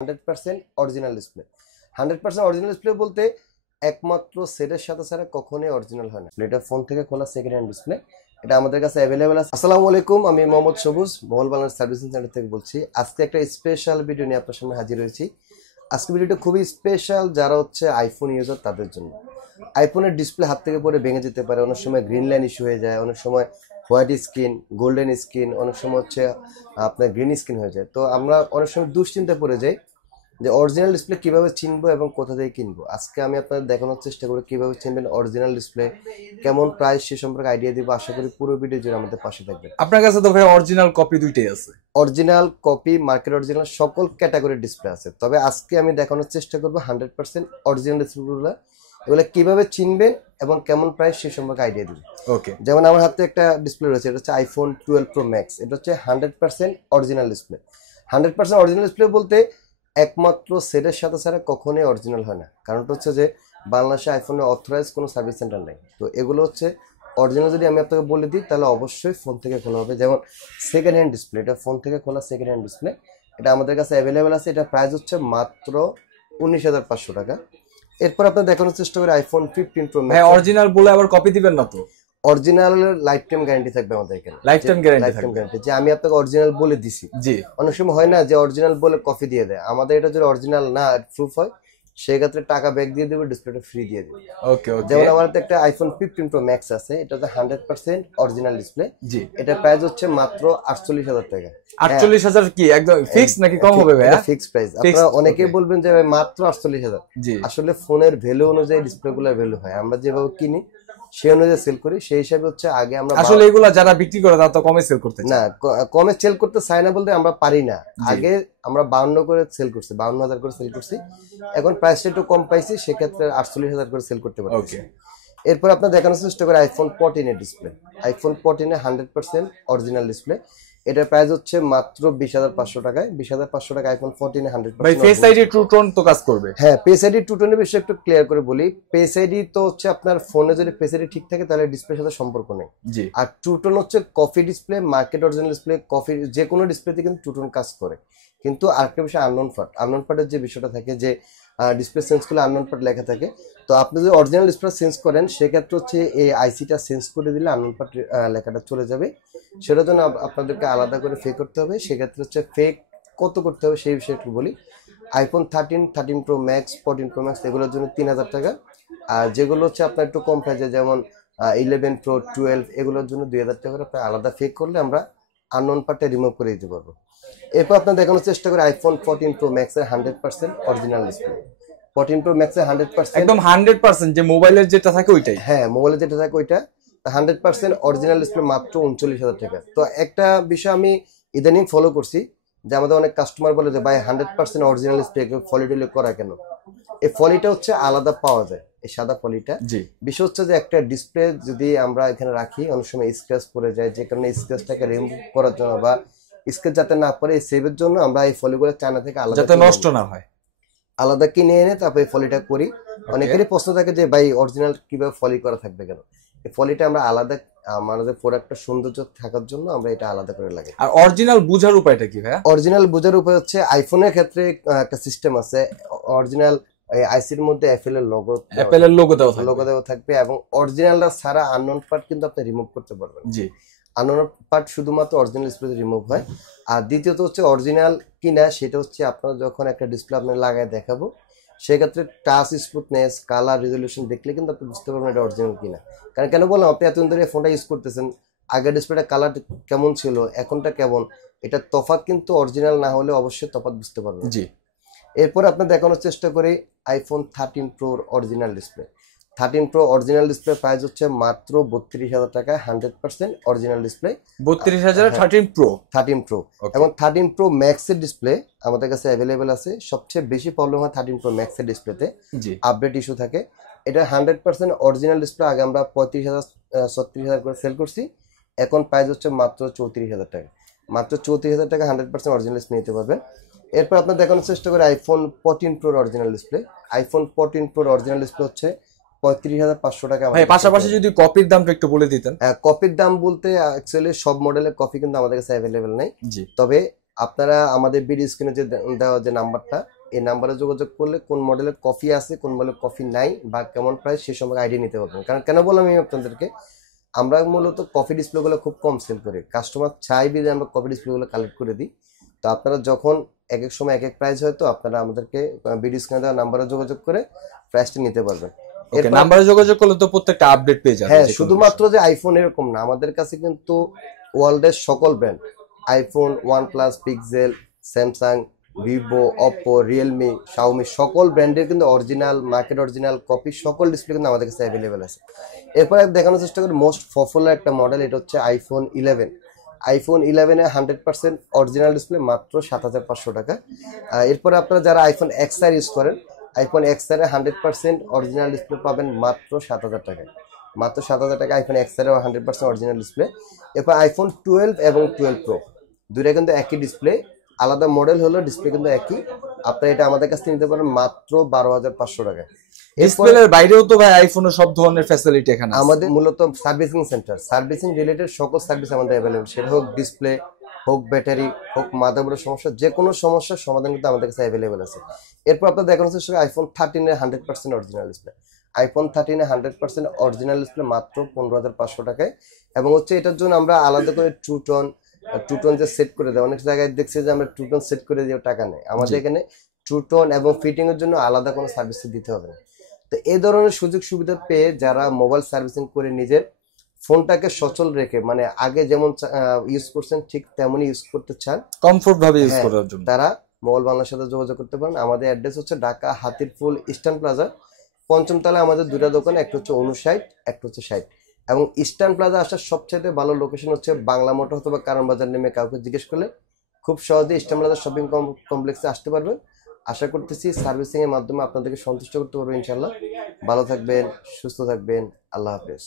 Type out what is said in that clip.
100% original display. 100% original display বলতে একমাত্র সেটের সাথে ছাড়া কখনোই অরিজিনাল হয় না। এটা ফোন থেকে খোলা সেকেন্ড হ্যান্ড ডিসপ্লে, এটা আমাদের কাছে অ্যাভেলেবেল আছে। আসসালামু আলাইকুম, আমি মোহাম্মদ সবুজ মোবাইল বাংলাদেশ সার্ভিসিং সেন্টার থেকে বলছি। আজকে একটা স্পেশাল ভিডিও নিয়ে আপনার সামনে হাজির হয়েছি। আজকে ভিডিওটা খুবই স্পেশাল যারা হচ্ছে আইফোন ইউজার তাদের জন্য। আইফোনের ডিসপ্লে হাত থেকে পড়ে ভেঙে যেতে পারে, অনেক সময় গ্রিন লাইন ইস্যু হয়ে যায়, অনেক সময় হোয়াইট স্ক্রিন, গোল্ডেন স্ক্রিন, অনেক সময় হচ্ছে আপনার গ্রিন স্ক্রিন হয়ে যায়। তো আমরা অনেক সময় দুশ্চিন্তায় পড়ে যাই যে অরিজিনাল ডিসপ্লে কিভাবে চিনবো এবং কোথা থেকে কিনবো। আজকে আমি আপনাদের দেখানোর চেষ্টা করি কিভাবে চিনবেন অরিজিনাল ডিসপ্লে, কেমন প্রাইস সে সম্পর্কে আইডিয়া দিব। আশা করি পুরো ভিডিও জুড়ে আমাদের পাশে থাকবেন। আপনার কাছে তো ভাই অরিজিনাল কপি দুইটাই আছে। অরিজিনাল কপি, মার্কেট অরিজিনাল সকল ক্যাটাগরির ডিসপ্লে আছে। তবে আজকে আমি দেখানোর চেষ্টা করবো 100% অরিজিনাল ডিসপ্লেগুলো, এগুলো কিভাবে চিনবেন এবং কেমন প্রাইস সে সম্পর্কে আইডিয়া দিবেন। ওকে, যেমন আমার হাতে একটা ডিসপ্লে রয়েছে, এটা হচ্ছে আইফোন 12 প্রো ম্যাক্স। এটা হচ্ছে 100% অরিজিনাল ডিসপ্লে। 100% অরিজিনাল ডিসপ্লে বলতে একমাত্র সেটের সাথে ছাড়া কখনোই অরিজিনাল হয় না। কারণটা হচ্ছে যে বাংলাদেশে আইফোনের অথরাইজ কোনো সার্ভিস সেন্টার নেই। তো এগুলো হচ্ছে অরিজিনাল। যদি আমি আপনাকে বলে দিই তাহলে অবশ্যই ফোন থেকে খোলা হবে। যেমন সেকেন্ড হ্যান্ড ডিসপ্লে, এটা ফোন থেকে খোলা সেকেন্ড হ্যান্ড ডিসপ্লে, এটা আমাদের কাছে অ্যাভেলেবেল আছে। এটা প্রাইস হচ্ছে মাত্র 19,500 টাকা। এরপর আপনার দেখানোর চেষ্টা করি আইফোন 15 প্রো ম্যাক্স। অরিজিনাল বলে আবার কপি দিবেন না তো? অরিজিনালের লাইফ টাইম গ্যারান্টি থাকবে আমাদের এখানে। লাইফ টাইম গ্যারান্টি যে আমি আপনাকে অরিজিনাল বলে দিছি। জি, অনেক সময় হয় না যে অরিজিনাল বলে কপি দিয়ে দেয়। আমাদের এটা যদি অরিজিনাল না প্রুফ হয় সেক্ষেত্রে টাকা ব্যাক দিয়ে দেবে, ডিসপ্লেটা ফ্রি দিয়ে দেবে। ওকে ওকে। যেমন আমার একটা আইফোন 15 প্রো ম্যাক্স আছে, এটা হচ্ছে 100% অরিজিনাল ডিসপ্লে। জি, এটা প্রাইস হচ্ছে মাত্র 48,000 টাকা। 48,000 কি একদম ফিক্স নাকি কম হবে ভাই? এটা ফিক্স প্রাইস। আপনারা অনেকেই বলবেন যে মাত্র 48,000। জি, আসলে ফোনের ভ্যালু অনুযায়ী ডিসপ্লেগুলোর ভ্যালু হয়। আমরা যেভাবে কিনি সেই অনুযায়ী সেল করি, সেই হিসাবে হচ্ছে আগে আমরা আসলে এগুলা যারা বিক্রি করে তারা তো কমে সেল করতে চায় না, কমে সেল করতে চাই না বলতে আমরা পারি না। আগে আমরা 52 করে সেল করছি, 52,000 করে সেল করছি। এখন প্রাইসটা একটু কম পাইছি, সেক্ষেত্রে 48,000 করে সেল করতে পারছি। এরপর আপনার দেখানোর চেষ্টা করে আইফোন 14 এর ডিসপ্লে। আইফোন 14 এর 100% অরিজিনাল ডিসপ্লে, এটার প্রাইস হচ্ছে মাত্র 20,500 টাকায়। 20,500 টাকা আইফোন 14 এর 100%। ভাই ফেস আইডি ট্রু টোন তো কাজ করবে? হ্যাঁ, ফেস আইডি ট্রু টোনের বিষয়ে একটু ক্লিয়ার করে বলি। ফেস আইডি তো হচ্ছে আপনার ফোনে যদি ফেস আইডি ঠিক থাকে তাহলে ডিসপ্লের সাথে সম্পর্ক নেই। জি, আর ট্রু টোন হচ্ছে coffee display, market original display, coffee যে কোনো ডিসপ্লেতে কিন্তু ট্রু টোন কাজ করে। কিন্তু আরেকটা বিষয় আননোন পার্ট। আননোন পার্টের যে বিষয়টা থাকে যে ডিসপ্লে চেঞ্জ করলে আননোন পার্ট লেখা থাকে। তো আপনি যদি অরিজিনাল ডিসপ্লে চেঞ্জ করেন সেক্ষেত্রে হচ্ছে এই আইসিটা চেঞ্জ করে দিলে আননোন পার্ট লেখাটা চলে যাবে। সেটার জন্য আপনাদেরকে আলাদা করে ফেক করতে হবে। সেক্ষেত্রে হচ্ছে ফেক কত করতে হবে সেই বিষয়ে একটু বলি। IPhone 13, 13 pro max, 14 pro max এগুলোর জন্য 3,000 টাকা। আর যেগুলো হচ্ছে আপনার একটু কম প্রাইসে যেমন 11 প্রো, 12 এগুলোর জন্য 2,000 টাকা করে আলাদা ফেক করলে আমরা আননোন পার্টটা রিমুভ করে দিতে পারবো। এরপর আপনার দেখানোর চেষ্টা করে আইফোন 14 প্রো ম্যাক্স এর 100% অরিজিনাল ডিসপ্লে। 14 প্রো ম্যাক্স এর 100% একদম 100% যে মোবাইলের যেটা থাকে ওইটাই? হ্যাঁ, মোবাইলে যেটা থাকে ওইটা 100% অরিজিনাল ডিসপ্লে, মাত্র 39,000 টাকা। তো একটা বিষয় আমি ইদানিং ফলো করছি যে আমাদের অনেক কাস্টমার বলে যে ভাই 100% অরিজিনাল ডিসপ্লে ফলিটলি করা কেন? এই ফলিটা হচ্ছে আলাদা পাওয়া যায়, এই সাদা ফলিটা। জি, বিষয় হচ্ছে যে একটা ডিসপ্লে যদি আমরা এখানে রাখি অনেক সময় স্ক্র্যাচ পড়ে যায়, যে কারণে স্ক্র্যাচটাকে রিমুভ করার জন্য বা স্ক্র্যাচ যাতে না পড়ে এই সেভের জন্য আমরা এই ফলিগুলো চায়না থেকে আলাদা যাতে নষ্ট না হয় আলাদা কিনে এনে তারপরে এই ফলিটা করি। অনেকেরই প্রশ্ন থাকে যে ভাই অরিজিনাল কিভাবে ফলি করা থাকবে কেন? এই ফলিটা আমরা আলাদা আমাদের প্রোডাক্টটা সৌন্দর্য থাকার জন্য আমরা এটা আলাদা করে লাগাই। আর অরিজিনাল বুঝার উপায়টা কি ভাই? অরিজিনাল বোঝার উপায় হচ্ছে আইফোনের ক্ষেত্রে একটা সিস্টেম আছে। অরিজিনাল আইসির মধ্যে অ্যাপেলের লোগো দেওয়া থাকবে এবং অরিজিনালটা ছাড়া আননোন পার্ট কিন্তু আপনি রিমুভ করতে পারবেন। জি, আননোন পার্ট শুধুমাত্র অরিজিনাল ডিসপ্লেতে রিমুভ হয়। আর দ্বিতীয়ত হচ্ছে অরিজিনাল কিনা সেটা হচ্ছে আপনারা যখন একটা ডিসপ্লে আপনার লাগায় দেখাবো সেক্ষেত্রে টাচ স্মুথনেস, কালার, রেজলিউশন দেখলে কিন্তু আপনি বুঝতে পারবেন এটা অরিজিনাল কিনা। কারণ কেন বললাম, আপনি এতদিন ধরে ফোনটা ইউজ করতেছেন, আগের ডিসপ্লেটা কালার কেমন ছিল এখনটা কেমন, এটা তফাৎ কিন্তু অরিজিনাল না হলে অবশ্যই তফাৎ বুঝতে পারবেন। জি। এরপর আপনার দেখানোর চেষ্টা করি আইফোন 13 প্রোর original display. 13 pro original display price হচ্ছে মাত্র 32,000 টাকা। 100% অরিজিনাল ডিসপ্লে 32,000 13 প্রো। 13 প্রো এবং 13 প্রো ম্যাক্স এর ডিসপ্লে আমাদের কাছে অ্যাভেলেবেল আছে। সবচেয়ে বেশি প্রবলেম হয় 13 প্রো ম্যাক্স এর ডিসপ্লেতে, আপডেট ইস্যু থাকে। এটা 100% অরিজিনাল ডিসপ্লে। আগে আমরা 35,000 36,000 করে সেল করছি, এখন প্রাইস হচ্ছে মাত্র 34,000 টাকা। মাত্র 34,000 টাকা 100% অরিজিনাল ডিসপ্লে নিতে পারবেন। এরপর আপনার দেখানোর চেষ্টা করে আইফোন 14 প্রোর অরিজিনাল ডিসপ্লে। আইফোন 14 প্রোর অরিজিনাল ডিসপ্লে হচ্ছে 35,500 টাকা। ভাই পাশাপাশি যদি কপির দামটা একটু বলে দিতেন। কপির দাম বলতে অ্যাকচুয়ালি সব মডেলের কপি কিন্তু আমাদের কাছে অ্যাভেলেবেল নেই। জি, তবে আপনারা আমাদের ভিডিও স্ক্রিনে যে দেওয়া যে নাম্বারটা, এই নাম্বারে যোগাযোগ করলে কোন মডেলের কফি আছে, কোন মডেলের কফি নাই বা কেমন প্রাইস সে সম্পর্কে আইডিয়া নিতে পারবেন। কারণ কেন বললাম আমি আপনাদেরকে, আমরা মূলত কফি ডিসপ্লেগুলো খুব কম সেল করি, কাস্টমার চাইবে যে আমরা কফি ডিসপ্লেগুলো কালেক্ট করে দিই। তো আপনারা যখন এক এক সময় এক এক প্রাইস হয়, তো আপনারা আমাদেরকে ভিডিও স্ক্রিনে দেওয়া নাম্বারে যোগাযোগ করে প্রাইসটা নিতে পারবেন। ওকে, নাম্বারে যোগাযোগ করলে তো প্রত্যেকটা আপডেট পেয়ে যাবেন। হ্যাঁ, শুধুমাত্র যে আইফোন এরকম না, আমাদের কাছে কিন্তু ওয়ার্ল্ডের সকল brand, iPhone, OnePlus, pixel, Samsung, Vivo, Oppo, Realme, Xiaomi সকল ব্র্যান্ডের কিন্তু অরিজিনাল, মার্কেট অরিজিনাল কপি সকল ডিসপ্লে কিন্তু আমাদের কাছে অ্যাভেলেবেল আছে। এরপরে দেখানোর চেষ্টা করি মোস্ট পপুলার একটা মডেল, এটা হচ্ছে আইফোন 11। আইফোন 11 100% অরিজিনাল ডিসপ্লে মাত্র 7,500 টাকা। এরপরে আপনারা যারা আইফোন এক্সআর ইউজ করেন, আইফোন এক্সআর 100% অরিজিনাল ডিসপ্লে পাবেন মাত্র 7,000 টাকায়। মাত্র 7,000 টাকা আইফোন এক্সআর 100% অরিজিনাল ডিসপ্লে। এরপর আইফোন 12 এবং 12 প্রো দুইটা কিন্তু একই ডিসপ্লে, আলাদা মডেল হলো, ডিসপ্লে কিন্তু একই। আপনারা এটা আমাদের কাছ থেকে নিতে পারেন মাত্র 12,500 টাকায়। ডিসপ্লের বাইরেও তো ভাই আইফোনের সব ধরনের ফ্যাসিলিটি এখানে আছে। আমাদের মূলত সার্ভিসিং সেন্টার, সার্ভিসিং রিলেটেড সকল সার্ভিস আমাদের অ্যাভেলেবল, সেটা হোক ডিসপ্লে, হোক ব্যাটারি, হোক মাদারবোর্ডের সমস্যা, যে কোনো সমস্যার সমাধান কিন্তু আমাদের কাছে অ্যাভেলেবল আছে। এরপর আপনার দেখানো হচ্ছে iPhone 13 100% original display. IPhone 13 100% original display মাত্র 15,500 টাকায়। এবং হচ্ছে এটার জন্য আমরা আলাদা করে টুটন যে সেট করে দেয়, অনেক জায়গায় দেখছে যে আমরা টুটন সেট করে দিয়ে টাকা নেই, আমাদের এখানে টুটন এবং ফিটিং এর জন্য আলাদা কোনো সার্ভিস দিতে হবে না। তো এই ধরনের সুযোগ সুবিধা পেয়ে যারা মোবাইল সার্ভিসিং করে নিজের ফোনটাকে সচল রেখে, মানে আগে যেমন ইউজ করছেন ঠিক তেমনই ইউজ করতে চান, কমফোর্ট ভাবে ইউজ করার জন্য, তারা মোবাইল বাংলার সাথে যোগাযোগ করতে পারেন। আমাদের অ্যাড্রেস হচ্ছে ঢাকা হাতিরপুল ইস্টার্ন প্লাজা, 5ম তলায় আমাদের দুটা দোকান, একটা হচ্ছে 59, একটা হচ্ছে 60। এবং ইস্টার্ন প্লাজা আসার সবচেয়ে ভালো লোকেশন হচ্ছে বাংলা মোটর অথবা কারণ বাজার নেমে কাউকে জিজ্ঞেস করলে খুব সহজে ইস্টার্ন প্লাজা শপিং কমপ্লেক্সে আসতে পারবেন। আশা করতেছি সার্ভিসিং এর মাধ্যমে আপনাদেরকে সন্তুষ্ট করতে পারবো ইনশাল্লাহ। ভালো থাকবেন, সুস্থ থাকবেন, আল্লাহ হাফেজ।